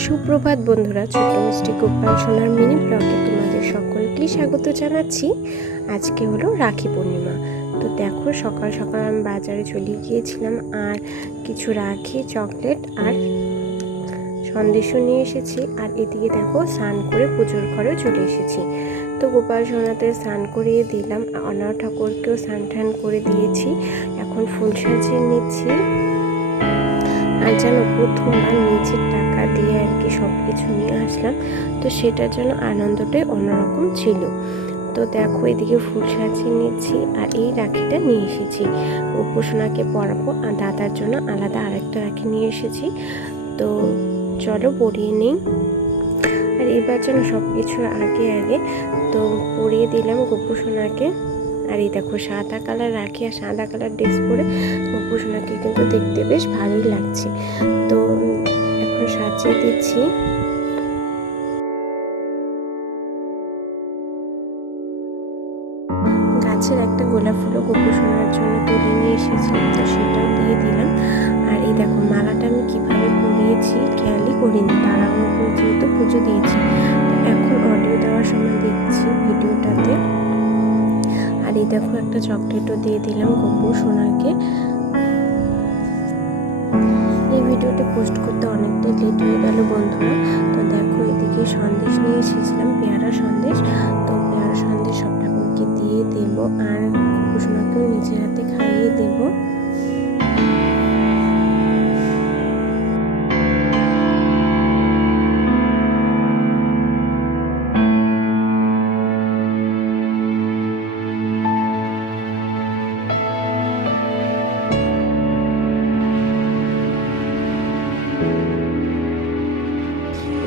সুপ্রভাত বন্ধুরা, ছোট্ট মিষ্টি গোপাল সোনার মিনি ব্লগে তোমাদের সকলকেই স্বাগত জানাচ্ছি। আজকে হলো রাখি পূর্ণিমা। তো দেখো, সকাল সকাল আমি বাজারে চলে গিয়েছিলাম আর কিছু রাখি, চকলেট আর সন্দেশও নিয়ে এসেছি। আর এদিকে দেখো, স্নান করে পুজোর ঘরে চলে এসেছি। তো গোপাল সোনাতে স্নান করিয়ে দিলাম, অনাথ ঠাকুরকেও স্নান টান করে দিয়েছি। এখন ফুল সাজিয়ে নিচ্ছি। আর যেন প্রথমবার নিজের টাকা দিয়ে আর কি সব কিছু নিয়ে আসলাম, তো সেটার জন্য আনন্দটাই অন্যরকম ছিল। তো দেখো, এদিকে ফুল সাজিয়ে নিচ্ছি আর এই রাখিটা নিয়ে এসেছি গোপুসোনাকে পরাবো, আর দাদার জন্য আলাদা আরেকটা রাখি নিয়ে এসেছি। তো চলো পরিয়ে নিই। আর এবার যেন সব কিছুর আগে আগে তো পরিয়ে দিলাম গোপুসোনাকে। আর এই দেখো, সাদা কালার রাখি আর সাদা কালার ড্রেস পরে গোপুসোনাকে কিন্তু দেখতে বেশ ভালোই লাগছে। তো এখন সাজিয়ে দিচ্ছি। গাছের একটা গোলাপ ফুলও গোপুসোনার জন্য তুলে নিয়ে এসেছিলাম, তো সেটাও দিয়ে দিলাম। আর এই দেখো, মালাটা আমি কিভাবে পরিয়েছি খেয়ালই করিনি, তাড়াহুড়ো করে যেহেতু পুজো দিয়েছি। এখন অডিও দেওয়ার সময় দেখছি ভিডিওটাতে। আর এই দেখো, একটা চকলেটও দিয়ে দিলাম গোপুসোনাকে। এই ভিডিওটা পোস্ট করতে অনেকটাই লেট হয়ে গেল বন্ধুরা। তো দেখো, এদিকে সন্দেশ নিয়ে এসেছিলাম, পেয়ারা সন্দেশ। তো পেয়ারা সন্দেশ সব ঠাকুরকে দিয়ে দেবো আর গোপুসোনাকেও নিজের হাতে খাইয়ে দেবো।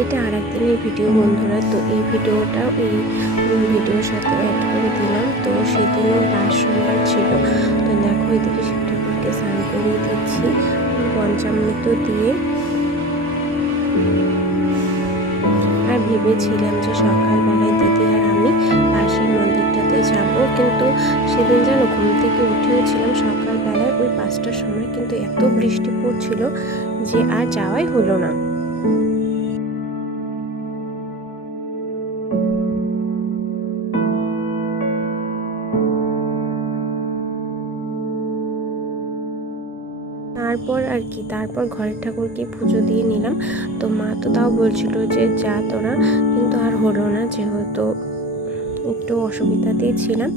এটা আর একদিনের ভিডিও বন্ধুরা, তো এই ভিডিওটাও এই ভিডিওর সাথে অ্যাড করে দিলাম। তো সেদিনও লাস্ট সোমবার ছিল। তো দেখো, এদিকে শিব ঠাকুরকে স্নান করিয়ে দিচ্ছি পঞ্চামৃত দিয়ে। আর ভেবেছিলাম যে সকালবেলায় দিদি আর আমি পাশের মন্দিরটাতে যাব, কিন্তু সেদিন যেন ঘুম থেকে উঠেওছিলাম সকালবেলায় ওই 5টার সময়, কিন্তু এত বৃষ্টি পড়ছিল যে আর যাওয়াই হলো না। তারপর ঘরের ঠাকুরকে পুজো দিয়ে নিলাম। তো মা তো তাও বলছিল যে যা তোরা, কিন্তু আর হলো না, যেহেতু একটু অসুবিধাতেই ছিলাম।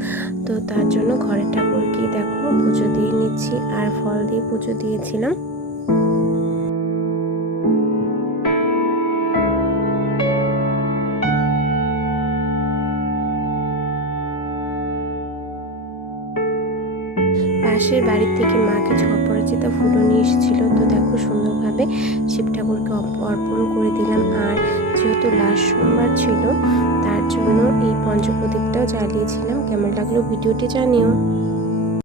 তো তার জন্য ঘরের ঠাকুরকে দেখো পুজো দিয়ে নিচ্ছি আর ফল দিয়ে পুজো দিয়েছিলাম। পাশের বাড়ির থেকে মা কিছু অপরাজিতা ফুলও নিয়ে এসেছিলো। তো দেখো, সুন্দরভাবে শিব ঠাকুরকে অর্পণ করে দিলাম। আর যেহেতু লাস্ট সোমবার ছিল, তার জন্য এই পঞ্চপ্রদীপটাও জ্বালিয়েছিলাম। কেমন লাগলো ভিডিওটি জানিও।